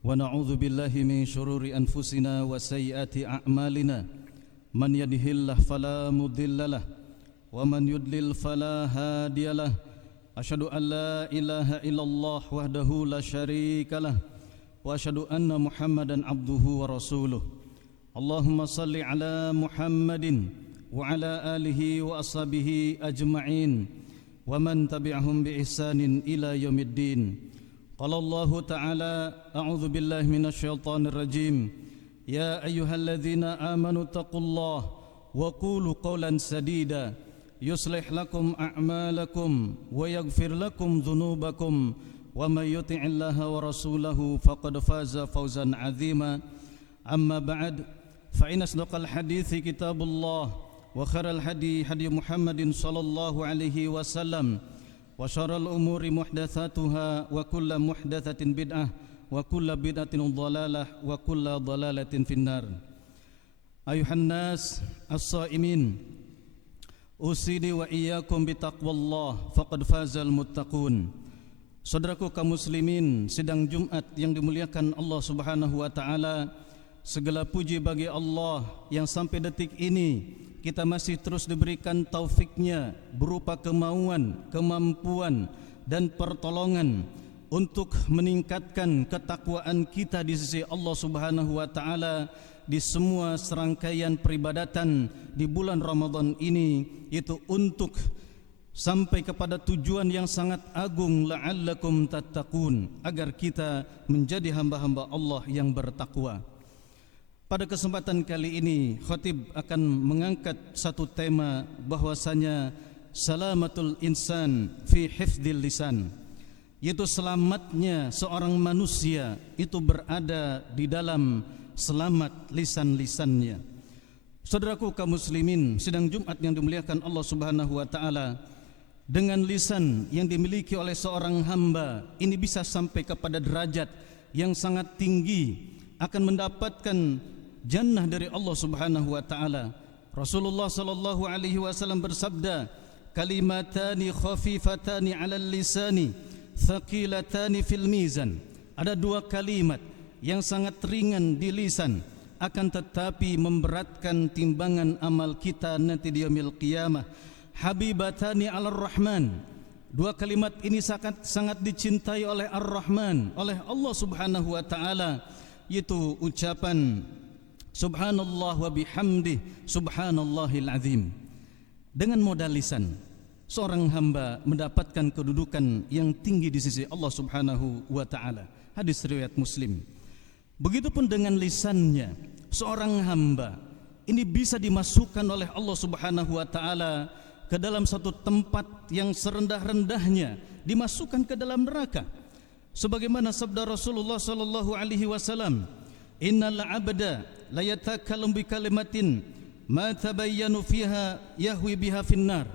ونعوذ بالله من شرور أنفسنا وسيئات أعمالنا من يهده الله فلا مضل له ومن يضلل فلا هادي له أشهد أن لا إله إلا الله وحده لا شريك له وأشهد أن محمدا عبده ورسوله اللهم صل على محمد وعلى آله وأصحابه أجمعين ومن تبعهم بإحسان إلى يوم الدين. قال الله تعالى أعوذ بالله من الشيطان الرجيم يا أيها الذين آمنوا اتقوا الله وقولوا قولا سديدا يصلح لكم أعمالكم ويغفر لكم ذنوبكم ومن يطع الله ورسوله فقد فاز فوزا عظيما. أما بعد فإن أصدق الحديث كتاب الله وخير الهدي هدي محمد صلى الله عليه وسلم وشر الأمور محدثاتها وكل محدثة بدعة وكل بدعة ضلالة وكل ضلالة في النار. أيها الناس الصائمين أوصيني وإياكم بتقوى الله فقد فاز المتقون. Saudaraku kaum muslimin, sidang Jumat yang dimuliakan Allah Subhanahu wa taala, segala puji bagi Allah yang sampai detik ini kita masih terus diberikan taufiknya berupa kemauan, kemampuan dan pertolongan untuk meningkatkan ketakwaan kita di sisi Allah Subhanahu wa taala di semua serangkaian peribadatan di bulan Ramadan ini, yaitu untuk sampai kepada tujuan yang sangat agung, la'allakum tattaqun, agar kita menjadi hamba-hamba Allah yang bertakwa. Pada kesempatan kali ini khatib akan mengangkat satu tema bahwasanya salamatul insan fi hifdzil lisan, yaitu selamatnya seorang manusia itu berada di dalam selamat lisan-lisannya. Saudaraku kaum muslimin, sidang Jumat yang dimuliakan Allah Subhanahu wa taala, dengan lisan yang dimiliki oleh seorang hamba ini bisa sampai kepada derajat yang sangat tinggi, akan mendapatkan jannah dari Allah Subhanahu wa taala. Rasulullah sallallahu alaihi wasallam bersabda, kalimatani khafifatani 'alal lisani thaqilatani fil mizan. Ada dua kalimat yang sangat ringan di lisan akan tetapi memberatkan timbangan amal kita nanti di yaumil qiyamah. Habibatani 'alar rahman. Dua kalimat ini sangat dicintai oleh Ar-Rahman, oleh Allah Subhanahu wa taala, yaitu ucapan Subhanallah wa bihamdih Subhanallahil azim. Dengan modal lisan seorang hamba mendapatkan kedudukan yang tinggi di sisi Allah Subhanahu wa taala. Hadis riwayat Muslim. Begitupun dengan lisannya seorang hamba ini bisa dimasukkan oleh Allah Subhanahu wa taala ke dalam satu tempat yang serendah-rendahnya, dimasukkan ke dalam neraka. Sebagaimana sabda Rasulullah sallallahu alaihi wasallam, innal 'abda la yatakallamu bi kalimatin ma tabayyanu fiha yahwi biha finnar.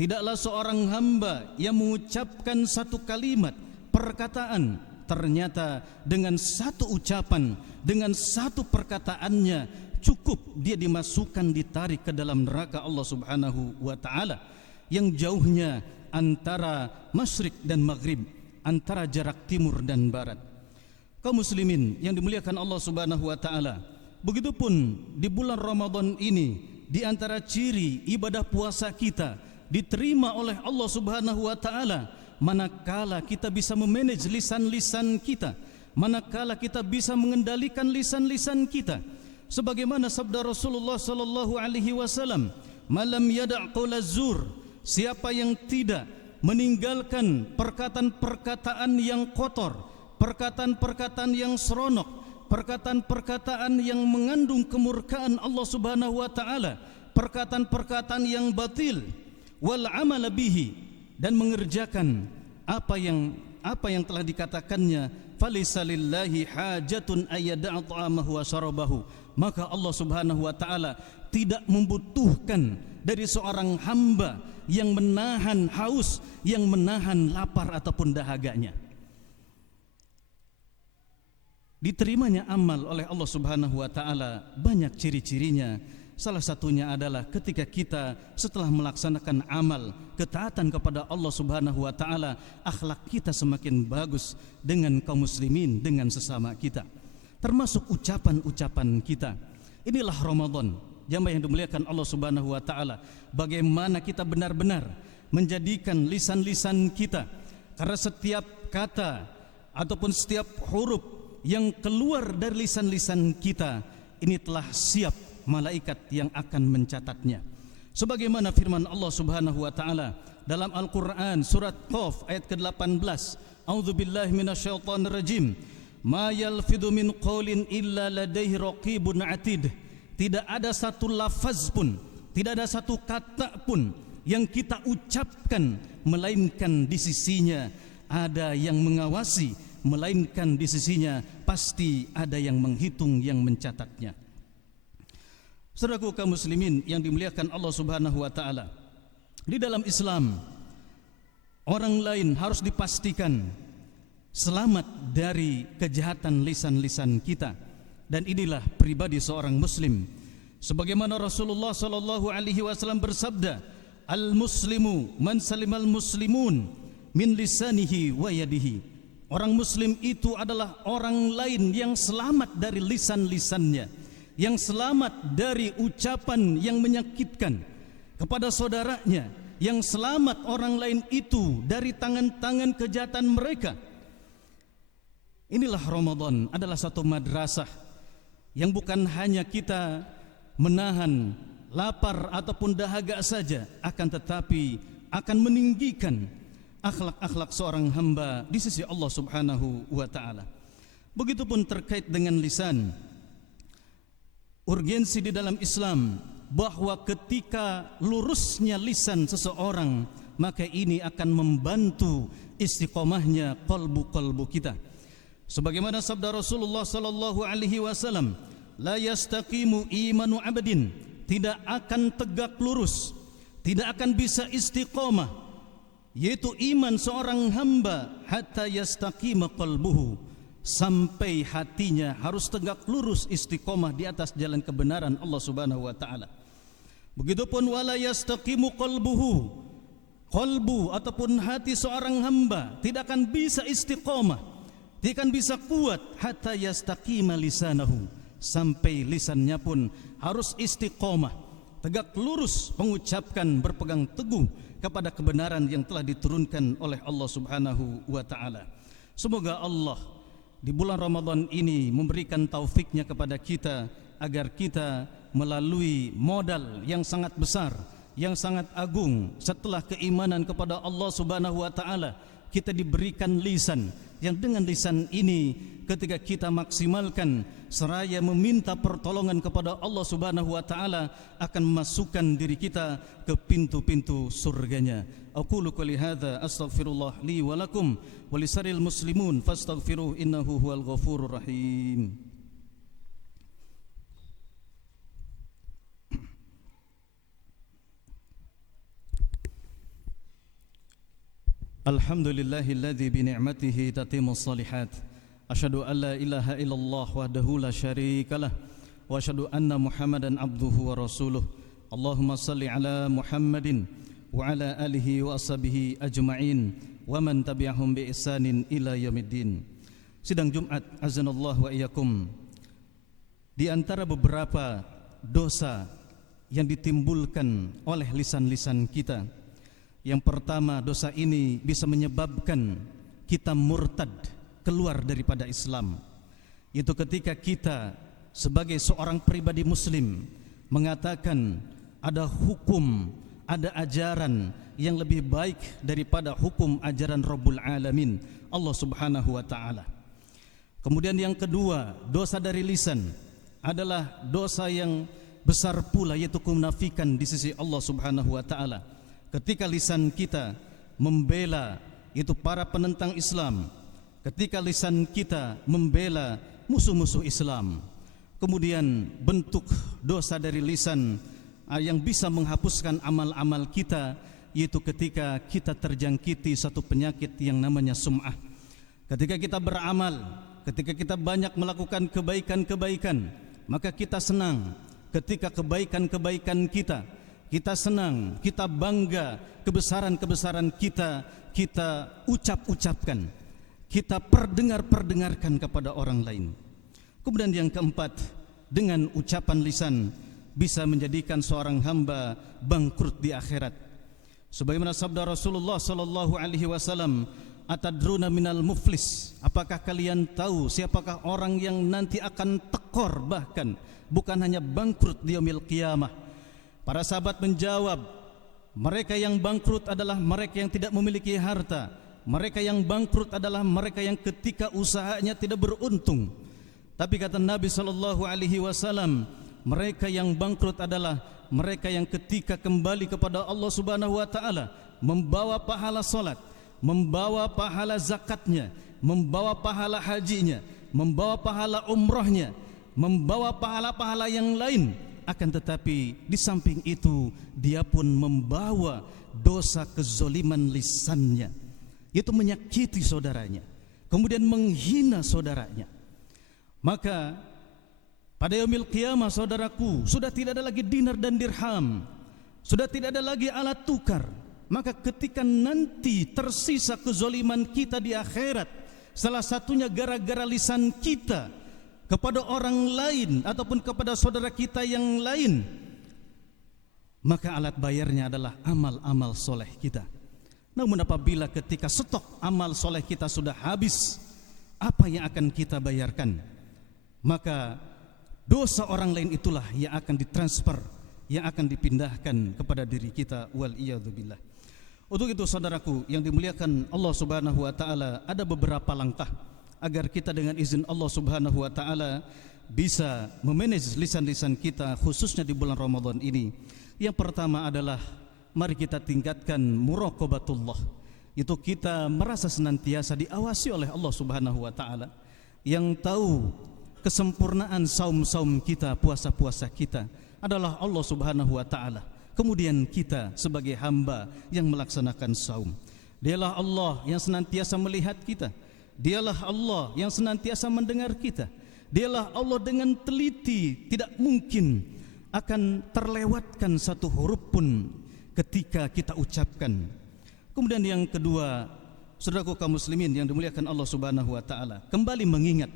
Tidaklah seorang hamba yang mengucapkan satu kalimat perkataan, ternyata dengan satu ucapan, dengan satu perkataannya cukup dia dimasukkan, ditarik ke dalam neraka Allah Subhanahu wa taala yang jauhnya antara masyrik dan maghrib, antara jarak timur dan barat. Kaum muslimin yang dimuliakan Allah Subhanahu wa taala, begitupun di bulan Ramadan ini, di antara ciri ibadah puasa kita diterima oleh Allah Subhanahu wa taala manakala kita bisa memanage lisan-lisan kita, manakala kita bisa mengendalikan lisan-lisan kita. Sebagaimana sabda Rasulullah sallallahu alaihi wasallam, "Malam yada' qaulaz zur." Siapa yang tidak meninggalkan perkataan-perkataan yang kotor, perkataan-perkataan yang seronok, perkataan-perkataan yang mengandung kemurkaan Allah Subhanahu wa taala, perkataan-perkataan yang batil, wal amal bihi, dan mengerjakan apa yang telah dikatakannya, falisa lillahi hajatun ayyada'a ta'amahu wa syarabahu, maka Allah Subhanahu wa taala tidak membutuhkan dari seorang hamba yang menahan haus, yang menahan lapar ataupun dahaganya. Diterimanya amal oleh Allah Subhanahu wa taala banyak ciri-cirinya. Salah satunya adalah ketika kita setelah melaksanakan amal ketaatan kepada Allah Subhanahu wa taala, akhlak kita semakin bagus dengan kaum muslimin, dengan sesama kita, termasuk ucapan-ucapan kita. Inilah Ramadan, jamaah yang dimuliakan Allah Subhanahu wa taala, bagaimana kita benar-benar menjadikan lisan-lisan kita, karena setiap kata ataupun setiap huruf yang keluar dari lisan-lisan kita ini telah siap malaikat yang akan mencatatnya. Sebagaimana firman Allah Subhanahu wa taala dalam Al-Qur'an surat Qaf ayat ke-18, A'udzubillahi minasyaitonir rajim. Ma yalfidhu min qaulin illa ladaihi raqibun atid. Tidak ada satu lafaz pun, tidak ada satu kata pun yang kita ucapkan melainkan di sisinya ada yang mengawasi, melainkan di sisinya pasti ada yang menghitung, yang mencatatnya. Saudaraku kaum muslimin yang dimuliakan Allah Subhanahu wa taala, di dalam Islam orang lain harus dipastikan selamat dari kejahatan lisan-lisan kita, dan inilah pribadi seorang muslim. Sebagaimana Rasulullah sallallahu alaihi wasallam bersabda, "Al-muslimu man salimal muslimun min lisanihi wa yadihi." Orang muslim itu adalah orang lain yang selamat dari lisan-lisannya, yang selamat dari ucapan yang menyakitkan kepada saudaranya, yang selamat orang lain itu dari tangan-tangan kejahatan mereka. Inilah Ramadan adalah satu madrasah yang bukan hanya kita menahan lapar ataupun dahaga saja, akan tetapi akan meninggikan akhlak-akhlak seorang hamba di sisi Allah Subhanahu wa taala. Begitupun terkait dengan lisan. Urgensi di dalam Islam bahwa ketika lurusnya lisan seseorang, maka ini akan membantu istiqomahnya qalbu kita. Sebagaimana sabda Rasulullah sallallahu alaihi wasallam, la yastaqimu imanu abdin, tidak akan tegak lurus, tidak akan bisa istiqomah, yaitu iman seorang hamba, hatta yastaqima qalbuhu, sampai hatinya harus tegak lurus istiqomah di atas jalan kebenaran Allah Subhanahu wa taala. Begitupun wala yastaqimu qalbuhu, qalbu ataupun hati seorang hamba tidak akan bisa istiqomah, tidak akan bisa kuat, hatta yastaqima lisanahu, sampai lisannya pun harus istiqomah, tegak lurus mengucapkan, berpegang teguh kepada kebenaran yang telah diturunkan oleh Allah Subhanahu wa taala. Semoga Allah di bulan Ramadan ini memberikan taufiknya kepada kita agar kita melalui modal yang sangat besar, yang sangat agung setelah keimanan kepada Allah Subhanahu wa taala, kita diberikan lisan yang dengan lisan ini ketika kita maksimalkan seraya meminta pertolongan kepada Allah Subhanahu wa taala akan memasukkan diri kita ke pintu-pintu surganya. Aqulu qouli hadza astaghfirullah li wa lakum wa lisaril muslimun fastaghfiruhu innahu huwal ghafurur rahim. Alhamdulillahilladzi bi ni'matihi tatimmus shalihat. Asyhadu an la ilaha illallah wahdahu la syarikalah wa asyhadu anna Muhammadan abduhu wa rasuluh. Allahumma salli ala Muhammadin wa ala alihi wa ashabihi ajma'in wa man tabi'ahum bi ihsanin ila yaumiddin. Sidang Jumat azanallahu wa iyyakum. Di antara beberapa dosa yang ditimbulkan oleh lisan-lisan kita, yang pertama, dosa ini bisa menyebabkan kita murtad, keluar daripada Islam. Itu ketika kita sebagai seorang pribadi muslim mengatakan ada hukum, ada ajaran yang lebih baik daripada hukum ajaran Rabbul Alamin, Allah Subhanahu wa taala. Kemudian yang kedua, dosa dari lisan adalah dosa yang besar pula, yaitu kemunafikan di sisi Allah Subhanahu wa taala. Ketika lisan kita membela itu para penentang Islam, ketika lisan kita membela musuh-musuh Islam. Kemudian bentuk dosa dari lisan yang bisa menghapuskan amal-amal kita, yaitu ketika kita terjangkiti satu penyakit yang namanya sum'ah. Ketika kita beramal, ketika kita banyak melakukan kebaikan-kebaikan, maka kita senang ketika kebaikan-kebaikan kita senang, kita bangga, kebesaran-kebesaran kita ucap-ucapkan, kita perdengarkan kepada orang lain. Kemudian yang keempat, dengan ucapan lisan bisa menjadikan seorang hamba bangkrut di akhirat. Sebagaimana sabda Rasulullah sallallahu alaihi wasallam, "Atadruna minal muflis?" Apakah kalian tahu siapakah orang yang nanti akan tekor, bahkan bukan hanya bangkrut di yaumil qiyamah? Para sahabat menjawab, mereka yang bangkrut adalah mereka yang tidak memiliki harta. Mereka yang bangkrut adalah mereka yang ketika usahanya tidak beruntung. Tapi kata Nabi sallallahu alaihi wasallam, mereka yang bangkrut adalah mereka yang ketika kembali kepada Allah Subhanahu wa taala membawa pahala salat, membawa pahala zakatnya, membawa pahala hajinya, membawa pahala umrahnya, membawa pahala-pahala yang lain. Akan tetapi di samping itu dia pun membawa dosa kezoliman lisannya, yaitu menyakiti saudaranya, kemudian menghina saudaranya. Maka pada yaumil qiyamah, saudaraku, sudah tidak ada lagi dinar dan dirham, sudah tidak ada lagi alat tukar. Maka ketika nanti tersisa kezoliman kita di akhirat, salah satunya gara-gara lisan kita kepada orang lain ataupun kepada saudara kita yang lain, maka alat bayarnya adalah amal-amal soleh kita. Namun apabila ketika stok amal soleh kita sudah habis, apa yang akan kita bayarkan? Maka dosa orang lain itulah yang akan ditransfer, yang akan dipindahkan kepada diri kita, wal iyadzubillah. Untuk itu saudaraku yang dimuliakan Allah Subhanahu wa taala, ada beberapa langkah agar kita dengan izin Allah Subhanahu wa taala bisa memanage lisan-lisan kita khususnya di bulan Ramadan ini. Yang pertama adalah mari kita tingkatkan muraqabatullah. Itu kita merasa senantiasa diawasi oleh Allah Subhanahu wa taala yang tahu kesempurnaan saum-saum kita, puasa-puasa kita adalah Allah Subhanahu wa taala. Kemudian kita sebagai hamba yang melaksanakan saum, dialah Allah yang senantiasa melihat kita, dialah Allah yang senantiasa mendengar kita, dialah Allah dengan teliti, tidak mungkin akan terlewatkan satu huruf pun ketika kita ucapkan. Kemudian yang kedua, saudaraku kaum muslimin yang dimuliakan Allah Subhanahu wa taala, kembali mengingat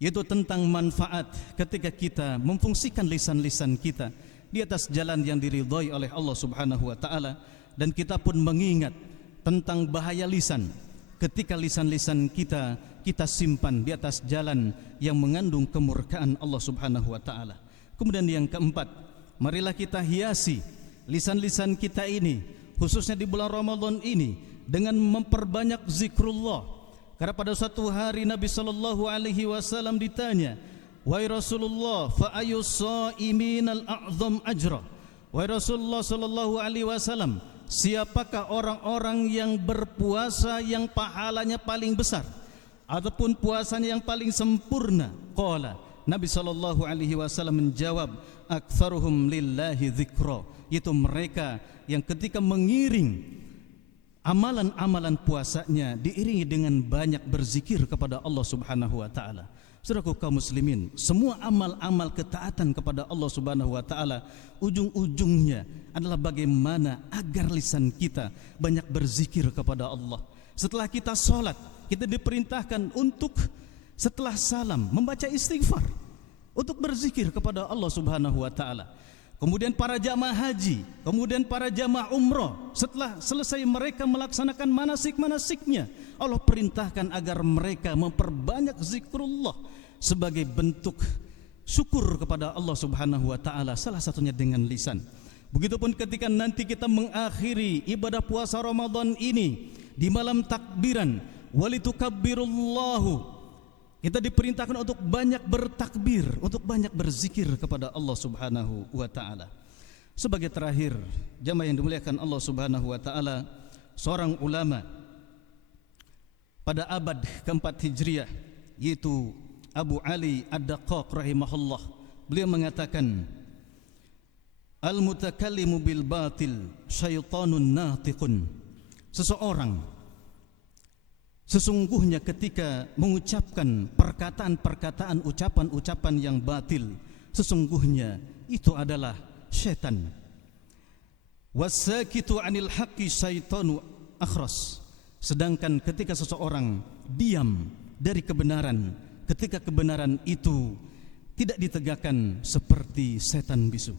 yaitu tentang manfaat ketika kita memfungsikan lisan-lisan kita di atas jalan yang diridhai oleh Allah Subhanahu wa taala, dan kita pun mengingat tentang bahaya lisan ketika lisan-lisan kita simpan di atas jalan yang mengandung kemurkaan Allah Subhanahu wa taala. Kemudian yang keempat, marilah kita hiasi lisan-lisan kita ini khususnya di bulan Ramadan ini dengan memperbanyak zikrullah. Karena pada suatu hari Nabi sallallahu alaihi wasallam ditanya, "Wahai Rasulullah, fa ayyus shaiminal a'zam ajra?" Wahai Rasulullah sallallahu alaihi wasallam, siapakah orang-orang yang berpuasa yang pahalanya paling besar ataupun puasanya yang paling sempurna? Qala, Nabi sallallahu alaihi wasallam menjawab, "Aktsaruhum lillahi dzikra." Itu mereka yang ketika mengiring amalan-amalan puasanya diiringi dengan banyak berzikir kepada Allah Subhanahu wa taala. Saudaraku kaum muslimin, semua amal-amal ketaatan kepada Allah Subhanahu wa taala ujung-ujungnya adalah bagaimana agar lisan kita banyak berzikir kepada Allah. Setelah kita sholat, kita diperintahkan untuk setelah salam membaca istighfar, untuk berzikir kepada Allah Subhanahu wa taala. Kemudian para jamaah haji, kemudian para jamaah umrah, setelah selesai mereka melaksanakan manasik-manasiknya, Allah perintahkan agar mereka memperbanyak zikrullah sebagai bentuk syukur kepada Allah Subhanahu wa taala, salah satunya dengan lisan. Begitupun ketika nanti kita mengakhiri ibadah puasa Ramadan ini di malam takbiran, walitukabbirullahu, kita diperintahkan untuk banyak bertakbir, untuk banyak berzikir kepada Allah Subhanahu wa taala. Sebagai terakhir, jamaah yang dimuliakan Allah Subhanahu wa taala, seorang ulama pada abad keempat Hijriah yaitu Abu Ali Ad-Daqqaq rahimahullah, beliau mengatakan, "Al-mutakallimu bil batil syaitanun natiqun." Sesungguhnya ketika mengucapkan perkataan-perkataan, ucapan-ucapan yang batil, sesungguhnya itu adalah setan. Wasakitu 'anil haqqi syaitanu akhras. Sedangkan ketika seseorang diam dari kebenaran, ketika kebenaran itu tidak ditegakkan, seperti setan bisu.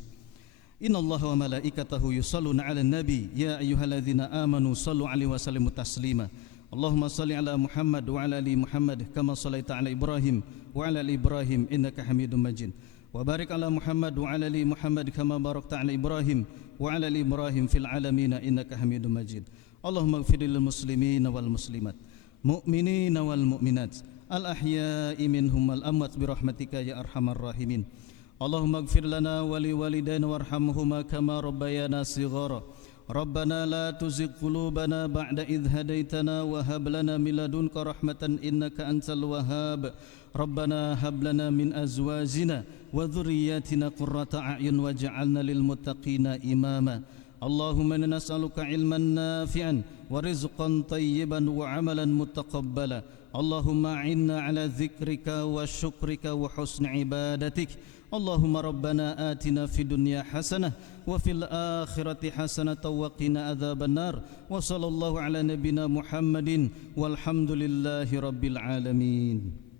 Innallaha wa malaikatahu yusholluna 'alan nabi ya ayyuhalladzina amanu shallu 'alaihi wa sallimu taslima. Allahumma shalli 'ala Muhammad wa 'ala ali Muhammad kama shallaita 'ala Ibrahim wa 'ala ali Ibrahim innaka Hamidum Majid. Wa barik 'ala Muhammad wa 'ala ali Muhammad kama barakta 'ala Ibrahim wa 'ala ali Ibrahim fil 'alamin innaka Hamidum Majid. Allahumma ighfir lil muslimina wal muslimat, mu'minina wal mu'minat, al ahya'i minhum wal amwat bi rahmatika ya arhamar rahimin. Allahumma ighfir lana wa li walidayna warhamhuma kama rabbayana shighara. Rabbana la tuzigh qulubana ba'da idh hadaitana wa hab lana min ladunka rahmatan innaka antal wahhab. Rabbana hab lana min azwajina wa dhurriyyatina qurrata a'yun waj'alna lil muttaqina imama. Allahumma inna nas'aluka ilman nafi'an wa rizqan tayyiban wa 'amalan mutaqabbala. Allahumma a'inna 'ala dzikrika wa syukrika wa husni ibadatik. Allahumma rabbana atina fid dunya hasanah wa fil akhirati hasanah wa qina adzabannar. Wa sallallahu ala nabiyyina Muhammadin walhamdulillahi rabbil alamin.